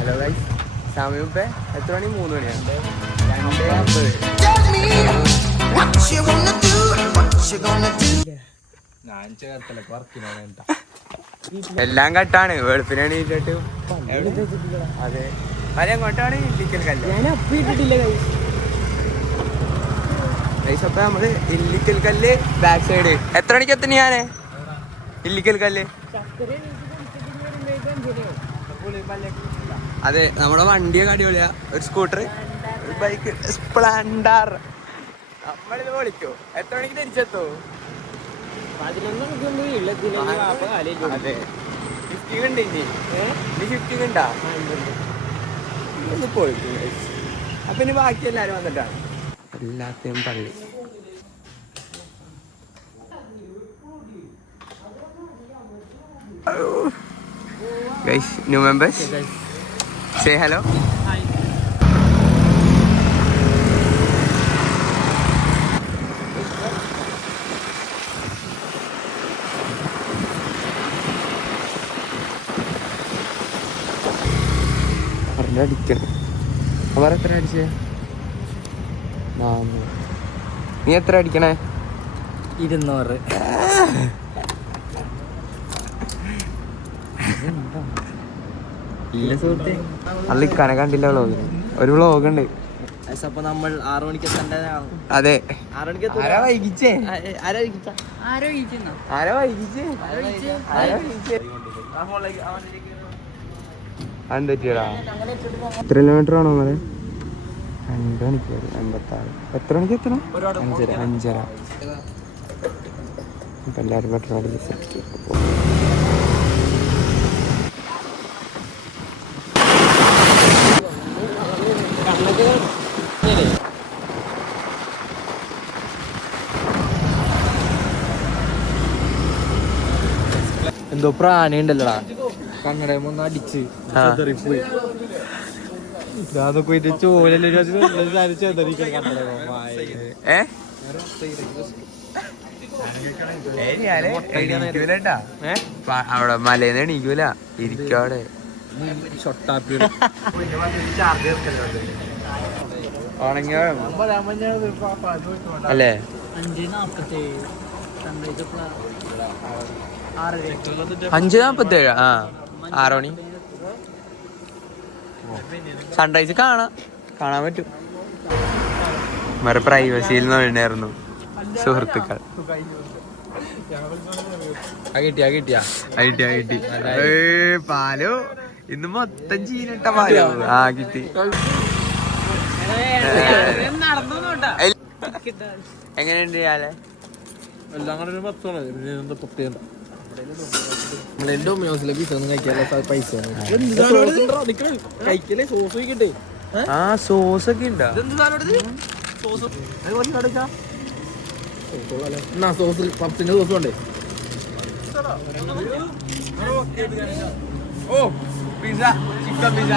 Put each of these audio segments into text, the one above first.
Hello guys, സമയം ഇപ്പം എത്ര മണി? 3 മണിയാണ്. 2:50. എല്ലാം കട്ടാണ്. വെളുപ്പിന് എണീറ്റിട്ട് അതെ അതെ അങ്ങോട്ടാണ് ഇല്ലിക്കൽ കല്ല്. ഗൈസ് അപ്പൊ നമ്മള് ഇല്ലിക്കൽ കല്ല് ബാക്ക് സൈഡ്. എത്ര മണിക്ക് എത്തുന്നു ഞാന് ഇല്ലിക്കൽ കല്ല്? അതെ, നമ്മുടെ വണ്ടിയൊക്കെ അടിപൊളിയാ. ഒരു സ്കൂട്ടർ, ഒരു ബൈക്ക്, സ്പ്ലെൻഡർ. നമ്മളിത് വിളിക്കോ? എത്ര മണിക്ക് തിരിച്ചെത്തോ? 11. അതെ, ഷിഫ്റ്റിംഗ് ഉണ്ട്. ഇനി ഷിഫ്റ്റിംഗ് ഉണ്ടാ? പോയിട്ടു. അപ്പൊ ഇനി ബാക്കി എല്ലാരും വന്നിട്ടാണ് എല്ലാത്തെയും പള്ളി. Guys, new members. Say hello. Hi. അടിക്കണം. അവർ എത്ര അടിച്ചേ? 400. നീ എത്ര അടിക്കണേ? 200. ഇല്ല സുഹൃത്തെ, അല്ല ഇക്കാനെ കണ്ടില്ല വ്ളോഗിന്. ഒരു വ്ളോഗ് ഉണ്ട്. അപ്പൊ നമ്മൾ 6 മണിക്ക് അതെ. 6 മണിക്ക് ആരാ വൈകിച്ചേ? അതെന്താ? എത്ര കിലോമീറ്റർ ആണോ നമ്മള്? 2 മണിക്കൂർ 86. എത്ര മണിക്ക് എത്തണം? 5:30. അപ്പൊ എല്ലാവരും പെട്രോൾ സെറ്റ്. എന്തോ പ്രാണി ഉണ്ടല്ലോടാ, കണ്ണടയും ഒന്ന് അടിച്ച് പോയി. അതൊക്കെ അവിടെ മലേന്ന് എണീക്കൂല, ഇരിക്കവിടെ. അല്ലേ? 5:47. 6 മണി. സൺറൈസ് കാണാൻ പറ്റും. വേറെ പ്രൈവസിയിൽ നിന്നായിരുന്നു സുഹൃത്തുക്കൾ. കിട്ടി. പാലോ ഇന്ന് മൊത്തം ചീനിട്ട പാലോ. കിട്ടി. എങ്ങനെയുണ്ട് ഞാലെ? എല്ലാം കൂടെ ഒരു 10 പൈസ കഴിക്കലേ. സോസ് കഴിക്കട്ടെ. സോസ് ഒക്കെ ഉണ്ടോ? സോസ് പപ്സിന്റെ സോസ് വേണ്ടേ? Pizza, chicken pizza.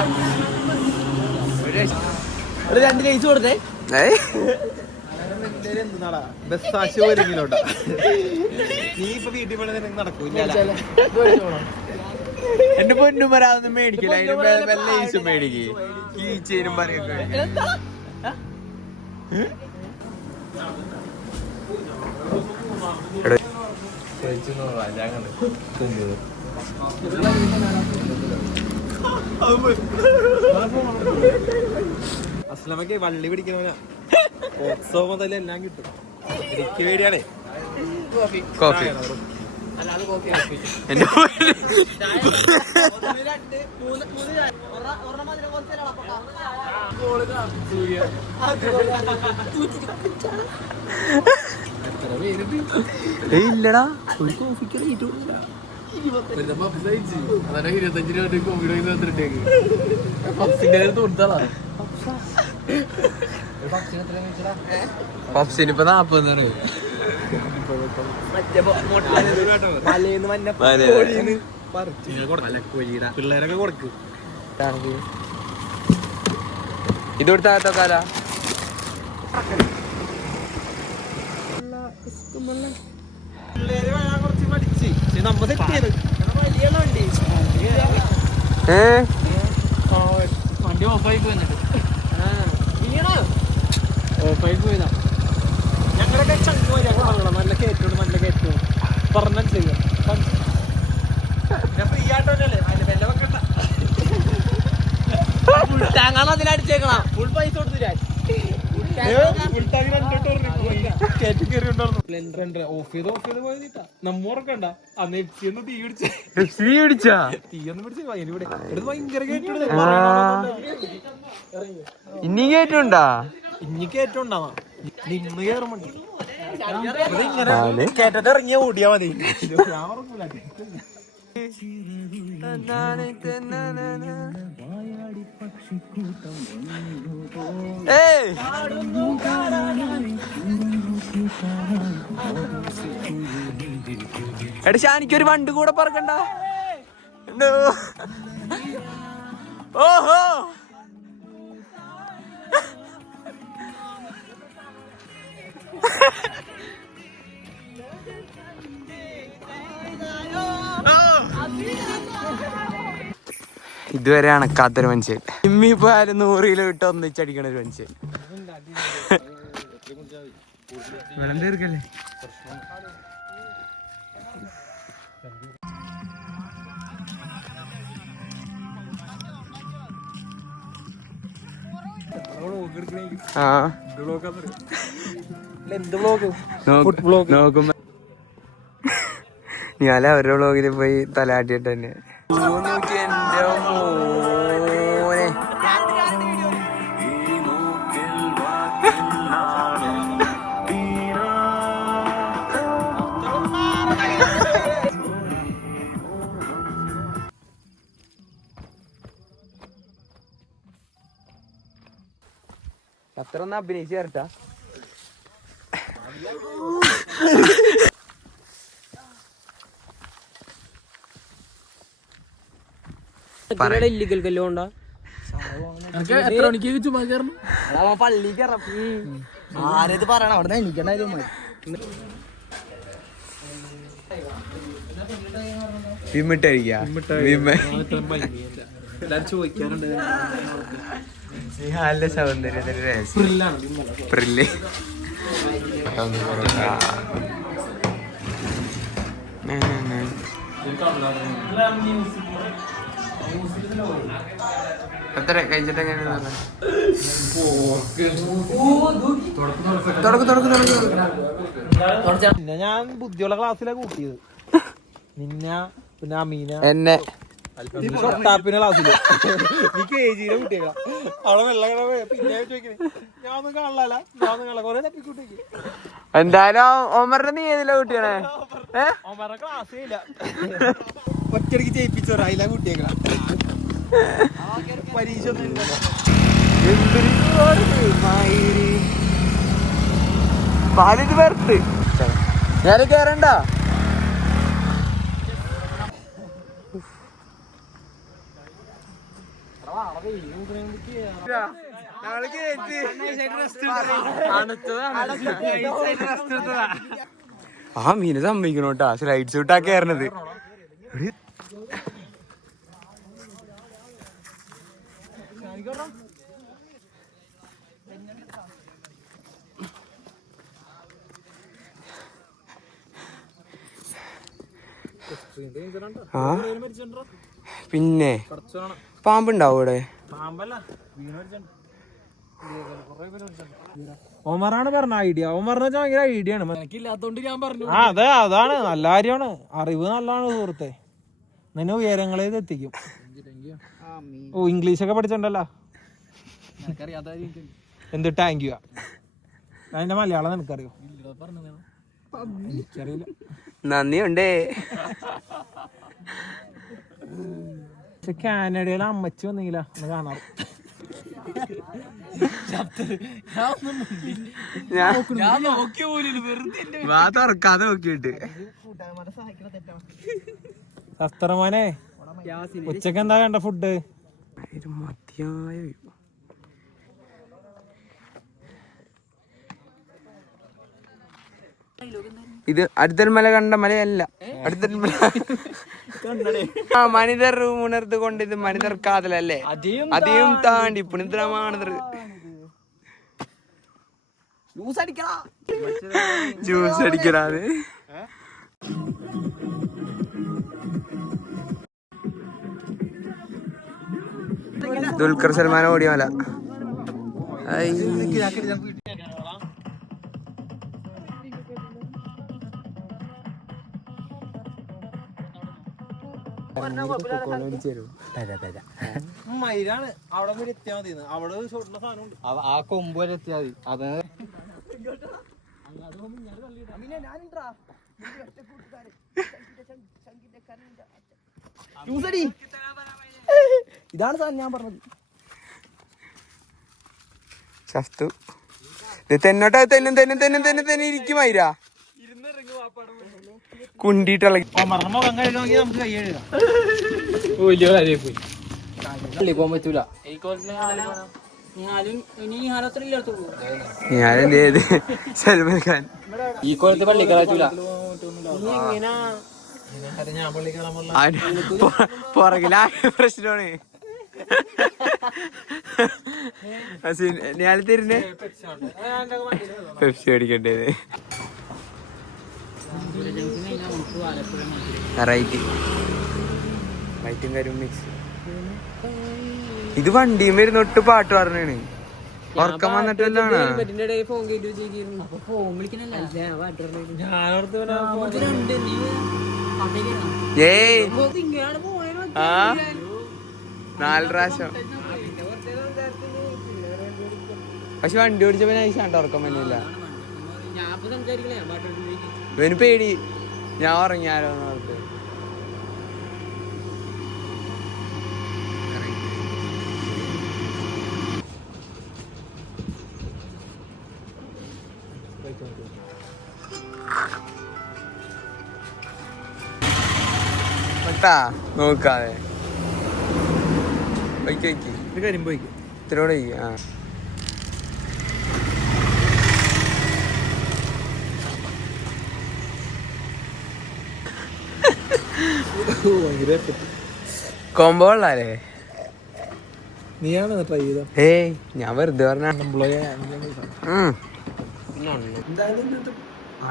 2 ലൈസ് കൊടുത്തേ. നീ ഇപ്പൊ വീട്ടിൽ നടക്കൂല. എന്റെ പൊന്നും വരാതൊന്നും മേടിക്കില്ല. അതിന് മേടിക്കേ കീച്ചേനും പറയൊക്കെ. അസ്ലമൊക്കെ വള്ളി പിടിക്കണവനാ. മുതൽ എല്ലാം കിട്ടും. എനിക്ക് പേടിയാണേ. കോഫി ഇല്ലടാ, ഒരു കോഫിക്ക് 25 രൂപ കൊടുത്താളാ. പപ്സിന് ഇപ്പൊ 40. പിള്ളേരൊക്കെ കൊടുക്ക്. ഇത് കൊടുത്താ കാല കുറച്ച് പഠിച്ച് നമ്മ സെറ്റ് ചെയ്ത് വലിയ വണ്ടി വണ്ടി ഓഫായി പോയിട്ട് ഓഫായി പോയതാ. ഞങ്ങളൊക്കെ ചങ്ങോ നല്ല കയറ്റോട് നല്ല കയറ്റവും പറഞ്ഞ ചെയ്യാം. ഫ്രീ ആയിട്ടോന്നല്ലേ വില വെക്കണ്ട. ടാങ്ങാണ് അതിനടിച്ചേക്കണ ഫുൾ പൈസ കൊടുത്തില്ല. ഓഫ് ചെയ്ത് പോയതാ. നമ്മോർക്കണ്ട അന്ന് തീ പിടിച്ചാ തീയൊന്നും പിടിച്ച ഭയങ്കര ഇനി കേറ്റുണ്ടാ ഇനി കേറ്റുണ്ടാവാ നിന്ന് കേറുമ്പോ കേറ്റത്ത് ഇറങ്ങിയ ഓടിയാ മതി. എടാ ഷാനിക്കൊരു വണ്ട് കൂടെ പറക്കണ്ട. ഓഹോ ഇതുവരെ അണക്കാത്തൊരു മനുഷ്യൻ. ഇമ്മിപ്പോ ആരും 100 കിലോ ഇട്ട് ഒന്നിച്ചടിക്കണ ഒരു മനുഷ്യൻ. വെള്ളം തീർക്കല്ലേ. നോക്കുമ്പോ ഞാൻ അവരുടെ വ്ളോഗിൽ പോയി തലാട്ടിട്ട് തന്നെ. എന്റെ മോനെ അത്ര ഒന്ന് അഭിനയിച്ച് ചേർട്ടാ. ഇല്ലീഗൽ കല്ലോണ്ടാ എത്ര മണിക്ക് പള്ളി ആരത് പറയണ അവിടെ എനിക്കണ്ടായിരുന്നു. ചോദിക്കാറുണ്ട് സൗന്ദര്യത്തിന്റെ പ്രില്ല് എത്ര കഴിച്ചിട്ട് എങ്ങനെയാ? പിന്നെ ഞാൻ ബുദ്ധിയുള്ള ക്ലാസ്സിലാണ് കൂട്ടിയത്. നിന്നെ പിന്നെ അമീന എന്നെ തൊട്ടാപ്പിന്റെ ക്ലാസ്സില് KG-യിലെ കുട്ടികളാ. അവിടെ വെള്ളം പിന്നെ ചോദിക്കണേ ഞാനൊന്നും കാണല കൊറേ തപ്പിക്കൂട്ടിക്ക്. എന്തായാലും ഒമറിന്റെ നീ ഏതിലാ കുട്ടിയാണേ? ഒമറിന്റെ ക്ലാസ്സേ ഇല്ല. ഒറ്റടിക്ക് ജയിപ്പിച്ചോ അതിലാ കുട്ടിയേക്കളാ. പരീക്ഷ ഒന്നും ഇല്ല. ഞാൻ കേറണ്ട. ആ മീനെ സമ്മതിക്കണോട്ടാ. സ്ലൈഡ് ഷൂട്ടാ കേറണത്. പിന്നെ പാമ്പുണ്ടാവും ഇവിടെ. ഒമറാണ് പറഞ്ഞ ഐഡിയ. ഒമറിന് വെച്ചാൽ ഭയങ്കര ഐഡിയ ആണ്. ഞാൻ പറഞ്ഞു അതെ അതാണ് നല്ല കാര്യമാണ്. അറിവ് നല്ലതാണ് സുഹൃത്തെ. നിന്നെ ഉയരങ്ങളേത് എത്തിക്കും. ഓ ഇംഗ്ലീഷൊക്കെ പഠിച്ചിട്ടുണ്ടല്ലോ. എന്ത് താങ്ക് യു. അതിന്റെ മലയാളം നിനക്കറിയോ? എനിക്കറിയില്ല. നന്ദിയുണ്ടേ. കാനഡയിലെ അമ്മച്ചി വന്നില്ല എന്ന് കാണാറ്. തുറക്കാതെ നോക്കിയിട്ട് ശസ്ത്രമോനെ ഉച്ചക്ക് എന്താ വേണ്ട ഫുഡ്? മതിയായ ഇത് അടുത്തൊരു മല കണ്ട മലയല്ല. மனிதர் உணர்ந்து கொண்டது மனிதர் காதல் அல்ல, அதையும் தாண்டி புனிதமானது. ஜூஸ் அடிக்கிறாரு. ദുൽഖർ സൽമാൻ ഓടിയ മല. മയിലാണ് അവിടെ വരെ എത്തിയാൽ മതി. അവിടെ ഷോട്ടുള്ള സാധനം ആ കൊമ്പ് വരെ എത്തിയാൽ മതി. അത് ഇതാണ് സാധനം ഞാൻ പറഞ്ഞത്. ശസ്തു തെന്നോട്ടെ തെന്നും തെന്നും തെന്നും തെന്നും തന്നെ ഇരിക്കുമായിരാ കുണ്ടിട്ടുള്ള മുഖം കഴുകണമെങ്കിൽ നമുക്ക് കൈ കഴുകാം. പോകാൻ പറ്റൂല. ഞാനെന്ത് ചെയ്ത് സൽമാൻ ഖാൻ ഈ കൊല്ലത്ത് പള്ളി കയറാൻ പറ്റൂല. പുറകിലാകെ പ്രശ്നമാണ്. ഞാൻ തിരിഞ്ഞ് പെപ്സി മേടിക്കേണ്ടത്. വൈറ്റും കാര്യം മിക്സ്. ഇത് വണ്ടിയും വരുന്നൊട്ട് പാട്ട് പറഞ്ഞാണ്. ഉറക്കം വന്നിട്ടല്ലാണ്. ഏയ് ആ 4 പ്രാവശ്യം. പക്ഷെ വണ്ടി ഓടിച്ചപ്പോ ഞാൻ ശാണ്ട് ഉറക്കം വന്നില്ല. ഇവന് പേടി ഞാൻ ഉറങ്ങിയാലോന്ന് ഓർത്ത്. നോക്കാതെ കരിമ്പ് വയ്ക്കും. ഇത്തിരി ആ കോമ്പോ ഉള്ളാലേ. നീയാണ് ട്രൈ ചെയ്ത? ഏയ് ഞാൻ വെറുതെ പറഞ്ഞ.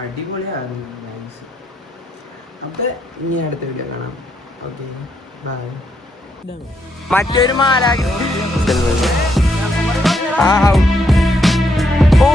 അടിപൊളിയാകും. അപ്പൊ ഇനി അടുത്ത വീഡിയോ കാണാം. Okay bye. മറ്റൊരു മാലാഖ ഓ